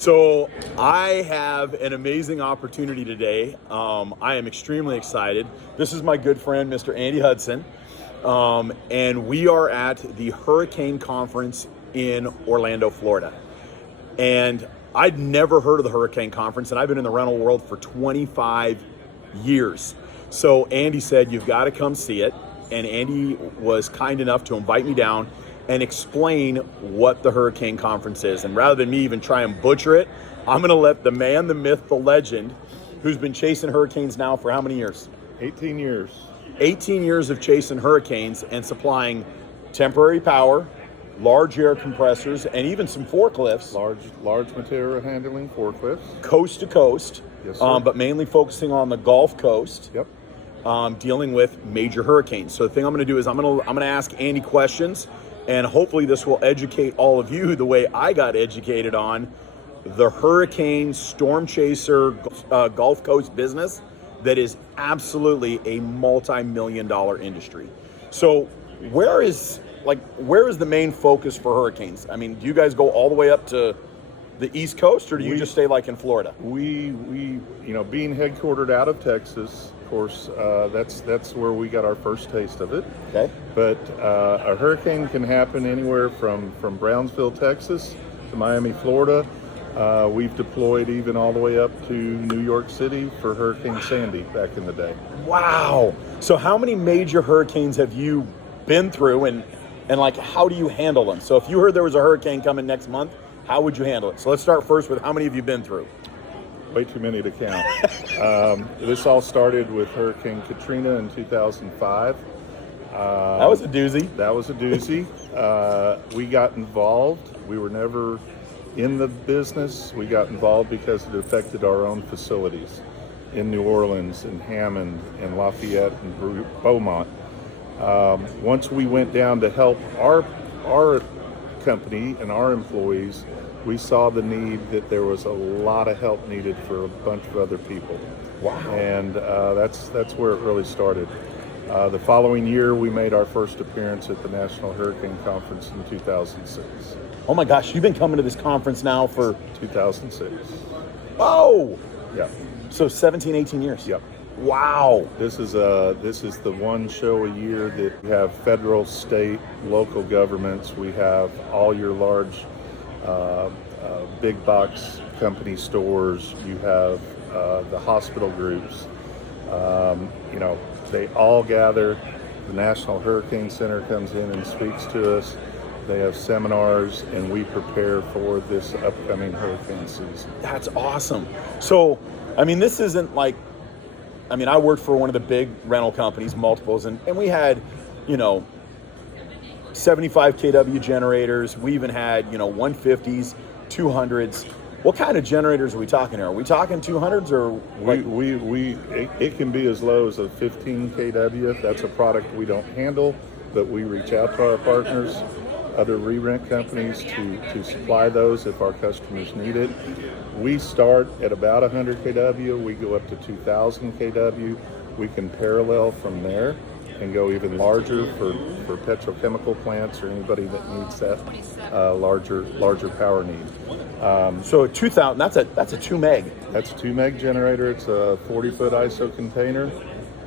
So I have an amazing opportunity today. I am extremely excited. This is my good friend, Mr. Andy Hudson, and we are at the Hurricane Conference in Orlando, Florida. And I'd never heard of the Hurricane Conference, and I've been in the rental world for 25 years. So Andy said, you've got to come see it. And Andy was kind enough to invite me down and explain what the Hurricane Conference is. And rather than me even try and butcher it, I'm going to let the man, the myth, the legend, who's been chasing hurricanes now for how many years? 18 years. 18 years of chasing hurricanes and supplying temporary power, large air compressors, and even some forklifts. Large material handling forklifts. Coast to coast, Yes, sir. but mainly focusing on the Gulf Coast. Yep. Dealing with major hurricanes. So the thing I'm going to do is I'm going to ask Andy questions, and hopefully this will educate all of you the way I got educated on the hurricane storm chaser Gulf Coast business that is absolutely a multi-million-dollar industry. So where is the main focus for hurricanes? I mean, do you guys go all the way up to the East Coast, or do you just stay like in Florida? We being headquartered out of Texas, of course, that's where we got our first taste of it. Okay. But a hurricane can happen anywhere from Brownsville, Texas to Miami, Florida. We've deployed even all the way up to New York City for Hurricane Sandy back in the day. Wow. So how many major hurricanes have you been through, and like how do you handle them? So if you heard there was a hurricane coming next month, how would you handle it? So let's start first with how many have you been through? Way too many to count. This all started with Hurricane Katrina in 2005. That was a doozy. That was a doozy. We got involved. We were never in the business. We got involved because it affected our own facilities in New Orleans and Hammond and Lafayette and Beaumont. Once we went down to help our company and our employees, we saw the need that there was a lot of help needed for a bunch of other people. Wow. And that's where it really started. The following year, we made our first appearance at the National Hurricane Conference in 2006. Oh my gosh, you've been coming to this conference now for 2006. Oh! Yeah. So 17, 18 years. Yep. Wow. This is the one show a year that we have federal, state, local governments. We have all your large big box company stores. You have the hospital groups. They all gather. The National Hurricane Center comes in and speaks to us. They have seminars, and we prepare for this upcoming hurricane season. That's awesome. So, I mean, this isn't like, I worked for one of the big rental companies, multiples, and we had, 75 kW generators. We even had, 150s, 200s. What kind of generators are we talking here? Are we talking 200s or? It can be as low as a 15 kW. That's a product we don't handle, but we reach out to our partners, other re-rent companies to supply those if our customers need it. We start at about 100 kW. We go up to 2000 kW. We can parallel from there and go even larger for petrochemical plants or anybody that needs that larger power need. So 2000, that's a 2 meg. That's a 2 meg generator. It's a 40-foot ISO container,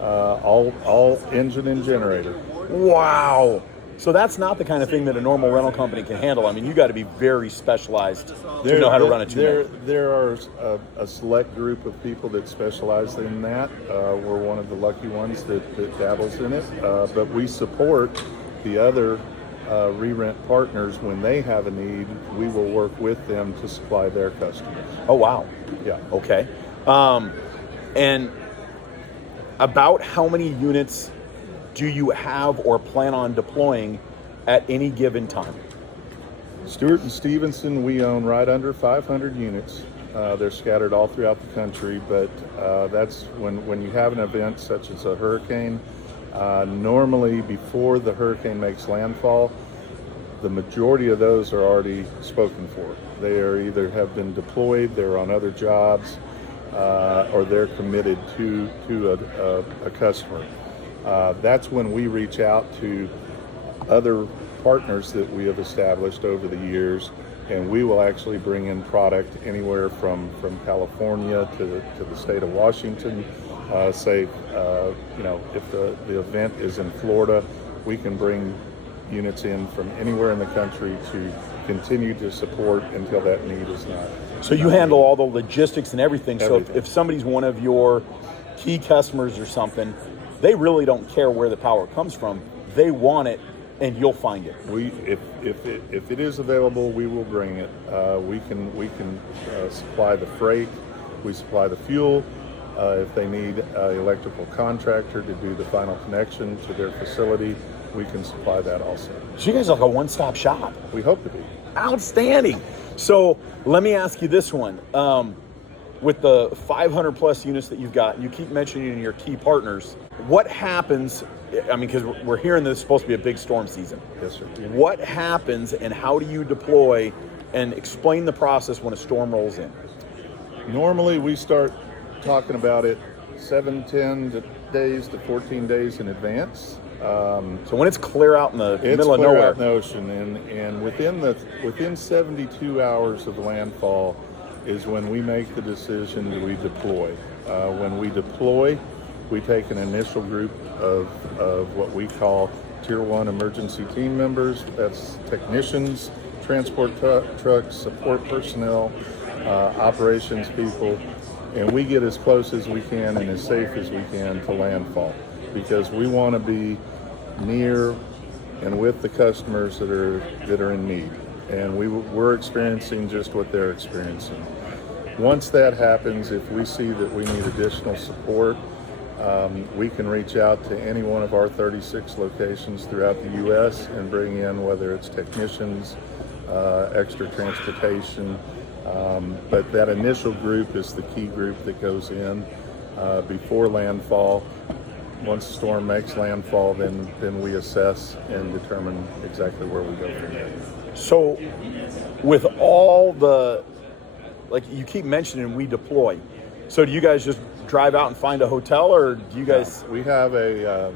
all engine and generator. Wow. So that's not the kind of thing that a normal rental company can handle. I mean, you got to be very specialized to know how to run a 2 meg. There are a select group of people that specialize in that. We're one of the lucky ones that dabbles in it. But we support the other re-rent partners when they have a need. We will work with them to supply their customers. Oh, wow. Yeah. Okay. And about how many units do you have or plan on deploying at any given time? Stewart and Stevenson, we own right under 500 units. They're scattered all throughout the country, but that's when you have an event such as a hurricane, normally before the hurricane makes landfall, the majority of those are already spoken for. They are either have been deployed, they're on other jobs, or they're committed to a customer. That's when we reach out to other partners that we have established over the years and we will actually bring in product anywhere from California to the state of Washington. Say, if the event is in Florida, we can bring units in from anywhere in the country to continue to support until that need is not. So you handle all the logistics and everything. Everything. So if somebody's one of your key customers or something, they really don't care where the power comes from. They want it, and you'll find it. If it is available, we will bring it. We can supply the freight. We supply the fuel. If they need an electrical contractor to do the final connection to their facility, we can supply that also. So you guys are like a one-stop shop. We hope to be. Outstanding. So let me ask you this one. With the 500 plus units that you've got, and you keep mentioning your key partners, what happens, I mean, because we're hearing this is supposed to be a big storm season. Yes, sir. What happens and how do you deploy, and explain the process when a storm rolls in? Normally we start talking about it 7-10 days to 14 days in advance. So when it's clear out in the middle of It's clear nowhere. out in the ocean, and within 72 hours of landfall is when we make the decision that we deploy. When we deploy, we take an initial group of what we call Tier 1 emergency team members. That's technicians, transport trucks, support personnel, operations people, and we get as close as we can and as safe as we can to landfall, because we want to be near and with the customers that are in need, and we're experiencing just what they're experiencing. Once that happens, if we see that we need additional support, we can reach out to any one of our 36 locations throughout the U.S. and bring in, whether it's technicians, extra transportation, but that initial group is the key group that goes in before landfall. Once the storm makes landfall, then we assess and determine exactly where we go from there. So with all the, like you keep mentioning, we deploy. So do you guys just drive out and find a hotel, or do you guys? We have a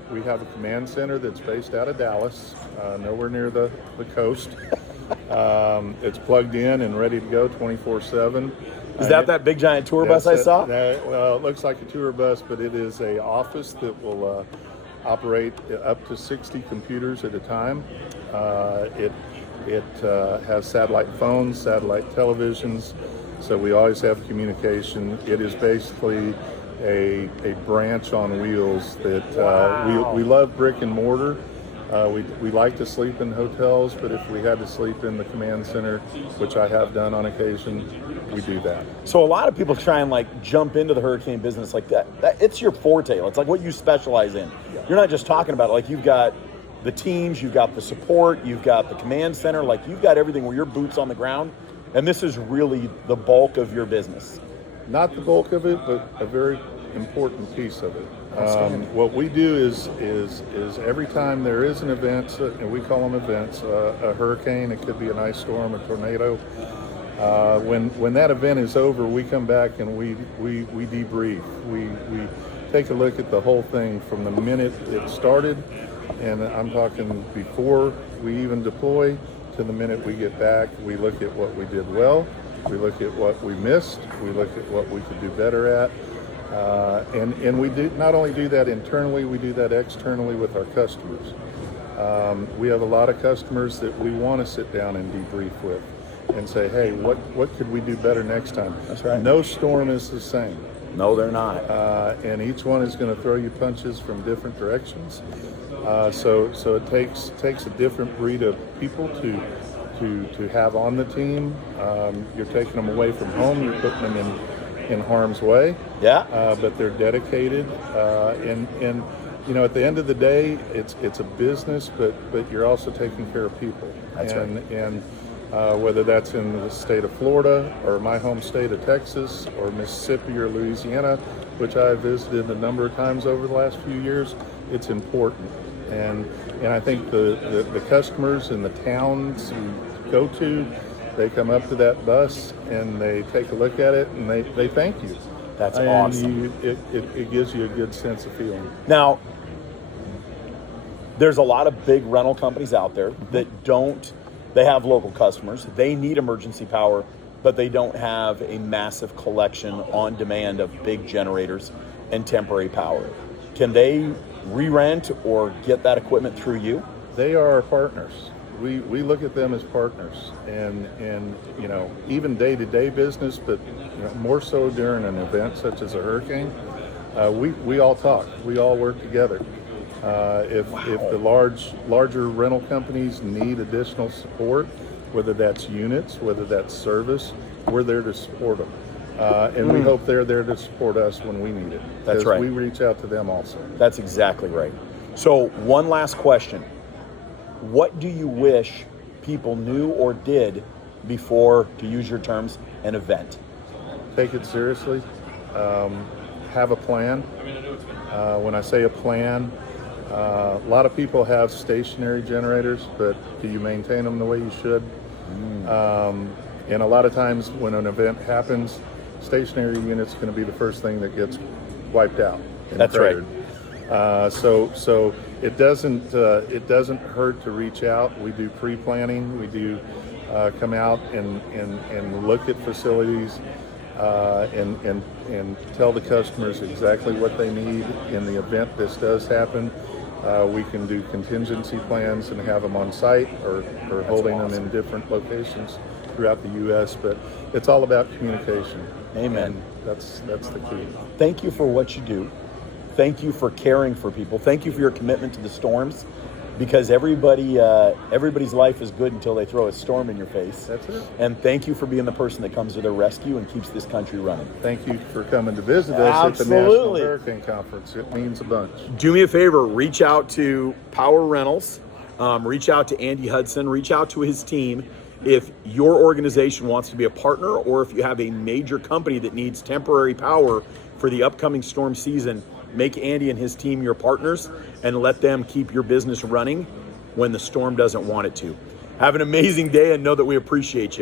command center that's based out of Dallas, nowhere near the coast. It's plugged in and ready to go 24/7. Is that big giant tour bus I saw? Well, it looks like a tour bus, but it is a office that will operate up to 60 computers at a time. It has satellite phones, satellite televisions, so we always have communication. It is basically a branch on wheels that Wow. we love brick and mortar. We like to sleep in hotels, but if we had to sleep in the command center, which I have done on occasion, we do that. So a lot of people try and like jump into the hurricane business like that. It's your forte. It's like what you specialize in. You're not just talking about it. Like you've got the teams, you've got the support, you've got the command center. Like you've got everything where your boots on the ground. And this is really the bulk of your business. Not the bulk of it, but a very important piece of it. What we do is every time there is an event, and we call them events, a hurricane, it could be an ice storm, a tornado. When that event is over, we come back and we debrief. We take a look at the whole thing from the minute it started, and I'm talking before we even deploy to the minute we get back. We look at what we did well, we look at what we missed, we look at what we could do better at. And we do not only do that internally, we do that externally with our customers. We have a lot of customers that we want to sit down and debrief with and say, hey, what could we do better next time? That's right. No storm is the same. No, they're not. And each one is going to throw you punches from different directions. So it takes a different breed of people to have on the team. You're taking them away from home, you're putting them in harm's way. Yeah. But they're dedicated, and at the end of the day, it's a business, but you're also taking care of people. That's right. right. And whether that's in the state of Florida or my home state of Texas or Mississippi or Louisiana, which I've visited a number of times over the last few years, it's important. And I think the customers in the towns you go to, they come up to that bus and they take a look at it and they thank you. That's and awesome. It gives you a good sense of feeling. Now, there's a lot of big rental companies out there that don't they have local customers, they need emergency power, but they don't have a massive collection on demand of big generators and temporary power. Can they re-rent or get that equipment through you? They are our partners. We look at them as partners, and even day-to-day business, but more so during an event such as a hurricane. We all talk. We all work together. If the larger rental companies need additional support, whether that's units, whether that's service, we're there to support them. And we hope they're there to support us when we need it. That's right. We reach out to them also. That's exactly right. So one last question. What do you wish people knew or did before, to use your terms, an event? Take it seriously. Have a plan. When I say a plan, a lot of people have stationary generators, but do you maintain them the way you should? And a lot of times when an event happens, stationary unit's going to be the first thing that gets wiped out. That's right. So it doesn't hurt to reach out. We do pre-planning. We do come out and look at facilities and tell the customers exactly what they need in the event this does happen. We can do contingency plans and have them on site or holding them in different locations throughout the U.S. But it's all about communication. Amen. And that's the key. Thank you for what you do. Thank you for caring for people. Thank you for your commitment to the storms, because everybody's life is good until they throw a storm in your face. That's it. And thank you for being the person that comes to their rescue and keeps this country running. Thank you for coming to visit us Absolutely. at the National Hurricane Conference. It means a bunch. Do me a favor, reach out to Power Rentals, reach out to Andy Hudson, reach out to his team. If your organization wants to be a partner, or if you have a major company that needs temporary power for the upcoming storm season, make Andy and his team your partners and let them keep your business running when the storm doesn't want it to. Have an amazing day and know that we appreciate you.